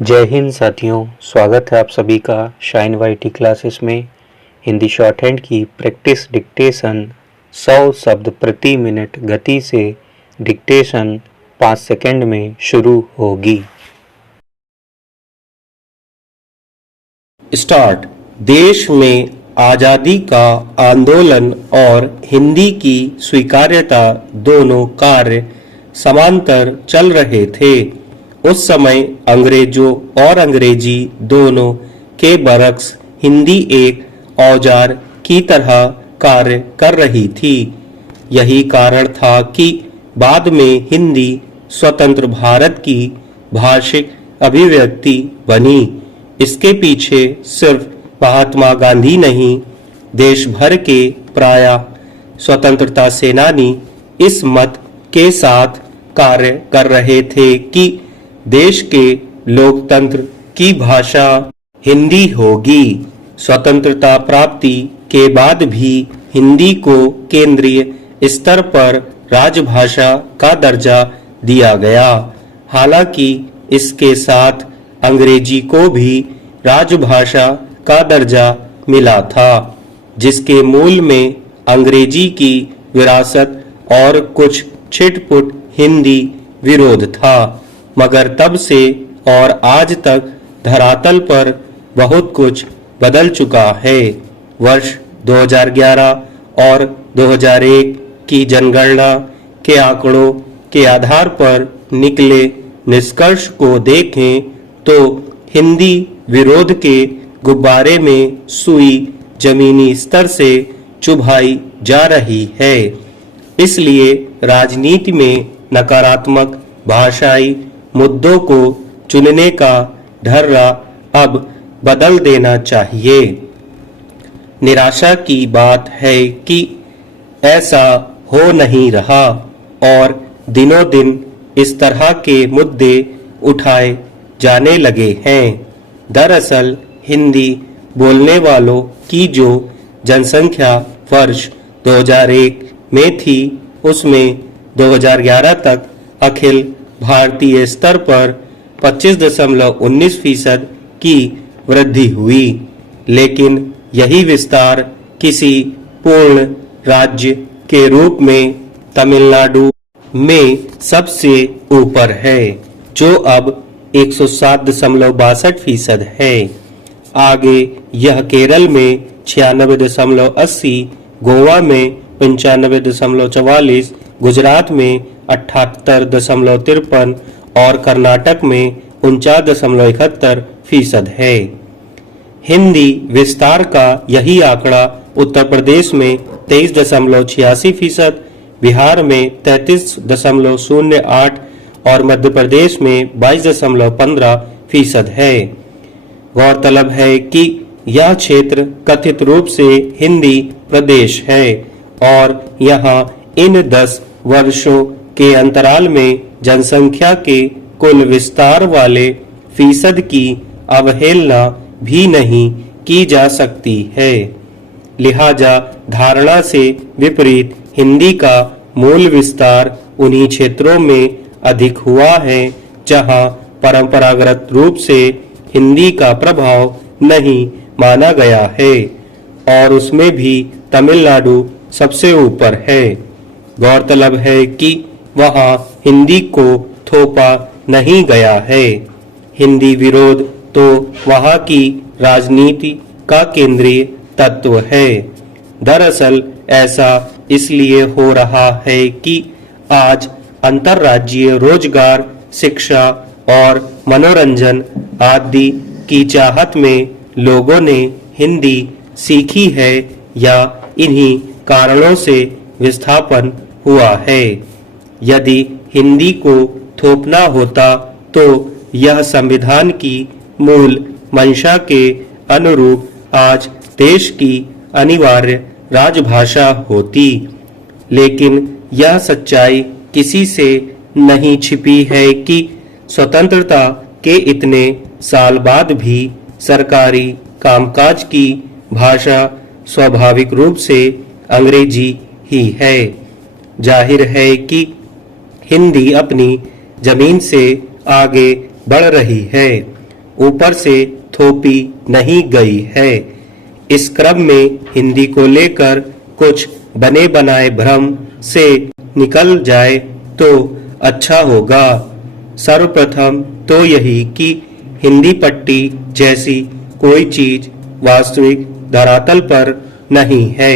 जय हिंद साथियों, स्वागत है आप सभी का शाइन वाईटी क्लासेस में। हिंदी शॉर्ट हैंड की प्रैक्टिस डिक्टेशन 100 शब्द प्रति मिनट गति से डिक्टेशन 5 सेकंड में शुरू होगी। स्टार्ट। देश में आजादी का आंदोलन और हिंदी की स्वीकार्यता दोनों कार्य समांतर चल रहे थे। उस समय अंग्रेजों और अंग्रेजी दोनों के बरक्स हिंदी एक औजार की तरह कार्य कर रही थी। यही कारण था कि बाद में हिंदी स्वतंत्र भारत की भाषिक अभिव्यक्ति बनी। इसके पीछे सिर्फ महात्मा गांधी नहीं, देश भर के प्राय स्वतंत्रता सेनानी इस मत के साथ कार्य कर रहे थे कि देश के लोकतंत्र की भाषा हिंदी होगी। स्वतंत्रता प्राप्ति के बाद भी हिंदी को केंद्रीय स्तर पर राजभाषा का दर्जा दिया गया। हालांकि इसके साथ अंग्रेजी को भी राजभाषा का दर्जा मिला था, जिसके मूल में अंग्रेजी की विरासत और कुछ छिटपुट हिंदी विरोध था। मगर तब से और आज तक धरातल पर बहुत कुछ बदल चुका है। वर्ष 2011 और 2001 की जनगणना के आंकड़ों के आधार पर निकले निष्कर्ष को देखें तो हिंदी विरोध के गुब्बारे में सुई जमीनी स्तर से चुभाई जा रही है। इसलिए राजनीति में नकारात्मक भाषाई मुद्दों को चुनने का ढर्रा अब बदल देना चाहिए। निराशा की बात है कि ऐसा हो नहीं रहा और दिनों दिन इस तरह के मुद्दे उठाए जाने लगे हैं। दरअसल हिंदी बोलने वालों की जो जनसंख्या वर्ष 2001 में थी, उसमें 2011 तक अखिल भारतीय स्तर पर 25.19% की वृद्धि हुई। लेकिन यही विस्तार किसी पूर्ण राज्य के रूप में तमिलनाडु में सबसे ऊपर है, जो अब 107.62% है। आगे यह केरल में 96.80, गोवा में 95.44, गुजरात में 78.53 और कर्नाटक में 49.71% है। हिंदी विस्तार का यही आंकड़ा उत्तर प्रदेश में 23.86%, बिहार में 33.08 और मध्य प्रदेश में 22.15% है। गौरतलब है कि यह क्षेत्र कथित रूप से हिंदी प्रदेश है और यहाँ इन 10 वर्षों के अंतराल में जनसंख्या के कुल विस्तार वाले फीसद की अवहेलना भी नहीं की जा सकती है। लिहाजा धारणा से विपरीत हिंदी का मूल विस्तार उन्हीं क्षेत्रों में अधिक हुआ है जहां परंपरागत रूप से हिंदी का प्रभाव नहीं माना गया है, और उसमें भी तमिलनाडु सबसे ऊपर है। गौरतलब है कि वहां हिंदी को थोपा नहीं गया है। हिंदी विरोध तो वहां की राजनीति का केंद्रीय तत्व है। दरअसल ऐसा इसलिए हो रहा है कि आज अंतर्राज्यीय रोजगार, शिक्षा और मनोरंजन आदि की चाहत में लोगों ने हिंदी सीखी है या इन्हीं कारणों से विस्थापन हुआ है। यदि हिंदी को थोपना होता तो यह संविधान की मूल मंशा के अनुरूप आज देश की अनिवार्य राजभाषा होती। लेकिन यह सच्चाई किसी से नहीं छिपी है कि स्वतंत्रता के इतने साल बाद भी सरकारी कामकाज की भाषा स्वाभाविक रूप से अंग्रेजी ही है। जाहिर है कि हिंदी अपनी जमीन से आगे बढ़ रही है। ऊपर से थोपी नहीं गई है। इस क्रम में हिंदी को लेकर कुछ बने बनाए भ्रम से निकल जाए तो अच्छा होगा। सर्वप्रथम तो यही कि हिंदी पट्टी जैसी कोई चीज वास्तविक धरातल पर नहीं है।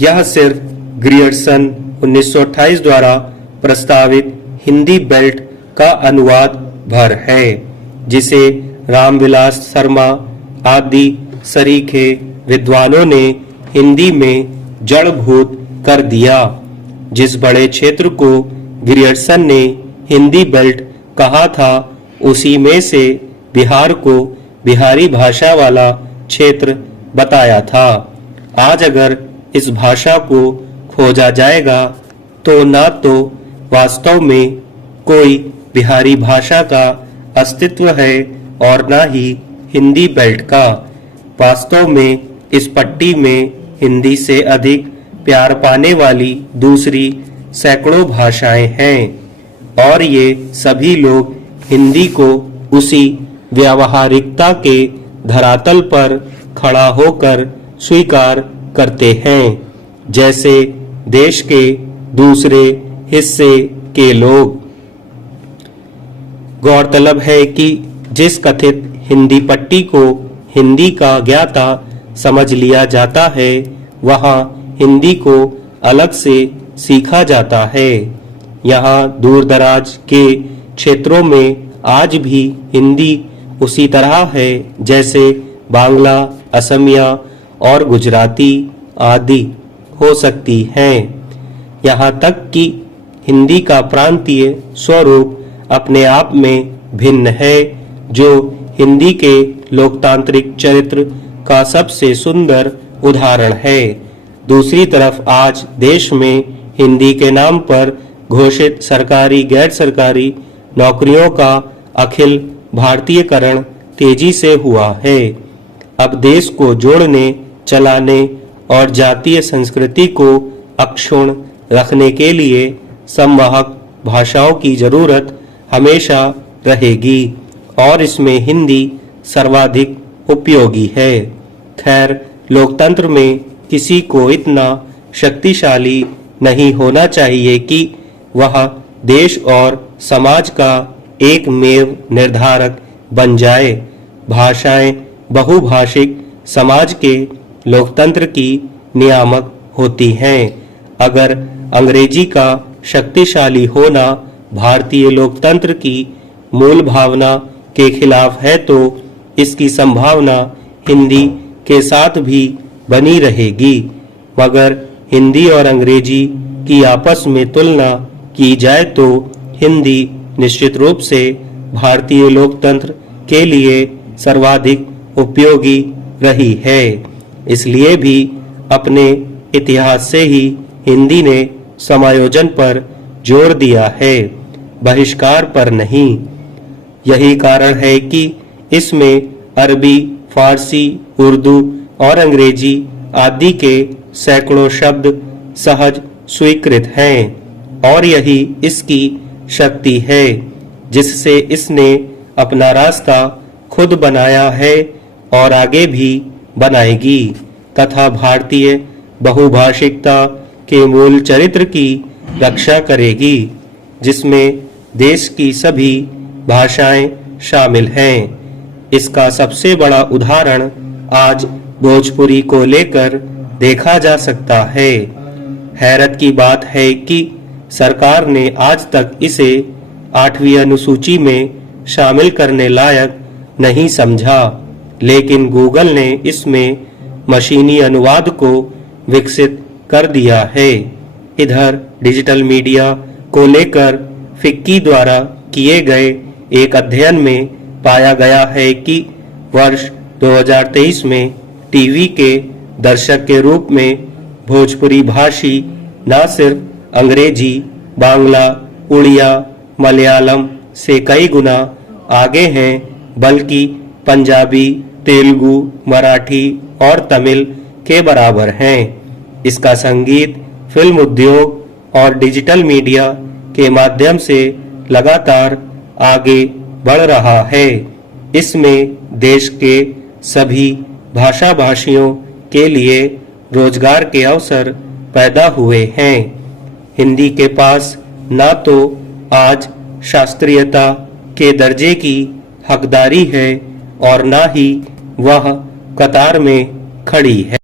यह सिर्फ ग्रियर्सन 1928 द्वारा प्रस्तावित हिंदी बेल्ट का अनुवाद भर है, जिसे रामविलास शर्मा आदि सरीखे विद्वानों ने हिंदी में जड़भूत कर दिया। जिस बड़े क्षेत्र को ग्रियर्सन ने हिंदी बेल्ट कहा था, उसी में से बिहार को बिहारी भाषा वाला क्षेत्र बताया था। आज अगर इस भाषा को खोजा जाएगा तो ना तो वास्तव में कोई बिहारी भाषा का अस्तित्व है और ना ही हिंदी बेल्ट का। वास्तव में इस पट्टी में हिंदी से अधिक प्यार पाने वाली दूसरी सैकड़ों भाषाएं हैं और ये सभी लोग हिंदी को उसी व्यावहारिकता के धरातल पर खड़ा होकर स्वीकार करते हैं जैसे देश के दूसरे हिस्से के लोग। गौरतलब है कि जिस कथित हिंदी पट्टी को हिंदी का ज्ञाता समझ लिया जाता है, वहाँ हिंदी को अलग से सीखा जाता है। यहाँ दूर दराज के क्षेत्रों में आज भी हिंदी उसी तरह है जैसे बांग्ला, असमिया और गुजराती आदि हो सकती हैं। यहाँ तक कि हिंदी का प्रांतीय स्वरूप अपने आप में भिन्न है, जो हिंदी के लोकतांत्रिक चरित्र का सबसे सुंदर उदाहरण है। दूसरी तरफ आज देश में हिंदी के नाम पर घोषित सरकारी गैर सरकारी नौकरियों का अखिल भारतीयकरण तेजी से हुआ है। अब देश को जोड़ने, चलाने और जातीय संस्कृति को अक्षुण्ण रखने के लिए संवाहक भाषाओं की जरूरत हमेशा रहेगी और इसमें हिंदी सर्वाधिक उपयोगी है। खैर, लोकतंत्र में किसी को इतना शक्तिशाली नहीं होना चाहिए कि वह देश और समाज का एकमेव निर्धारक बन जाए। भाषाएं बहुभाषिक समाज के लोकतंत्र की नियामक होती हैं। अगर अंग्रेजी का शक्तिशाली होना भारतीय लोकतंत्र की मूल भावना के खिलाफ है तो इसकी संभावना हिंदी के साथ भी बनी रहेगी। मगर हिंदी और अंग्रेजी की आपस में तुलना की जाए तो हिंदी निश्चित रूप से भारतीय लोकतंत्र के लिए सर्वाधिक उपयोगी रही है। इसलिए भी अपने इतिहास से ही हिंदी ने समायोजन पर जोर दिया है, बहिष्कार पर नहीं। यही कारण है कि इसमें अरबी, फारसी, उर्दू और अंग्रेजी आदि के सैकड़ों शब्द सहज स्वीकृत हैं और यही इसकी शक्ति है जिससे इसने अपना रास्ता खुद बनाया है और आगे भी बनाएगी तथा भारतीय बहुभाषिकता के मूल चरित्र की रक्षा करेगी, जिसमें देश की सभी भाषाएं शामिल हैं। इसका सबसे बड़ा उदाहरण आज भोजपुरी को लेकर देखा जा सकता है। हैरत की बात है कि सरकार ने आज तक इसे 8वीं अनुसूची में शामिल करने लायक नहीं समझा, लेकिन गूगल ने इसमें मशीनी अनुवाद को विकसित कर दिया है। इधर डिजिटल मीडिया को लेकर फिक्की द्वारा किए गए एक अध्ययन में पाया गया है कि वर्ष 2023 में टीवी के दर्शक के रूप में भोजपुरी भाषी न सिर्फ अंग्रेजी, बांग्ला, उड़िया, मलयालम से कई गुना आगे हैं, बल्कि पंजाबी, तेलुगु, मराठी और तमिल के बराबर हैं। इसका संगीत, फिल्म उद्योग और डिजिटल मीडिया के माध्यम से लगातार आगे बढ़ रहा है। इसमें देश के सभी भाषा भाषियों के लिए रोजगार के अवसर पैदा हुए हैं। हिंदी के पास ना तो आज शास्त्रीयता के दर्जे की हकदारी है और ना ही वह कतार में खड़ी है।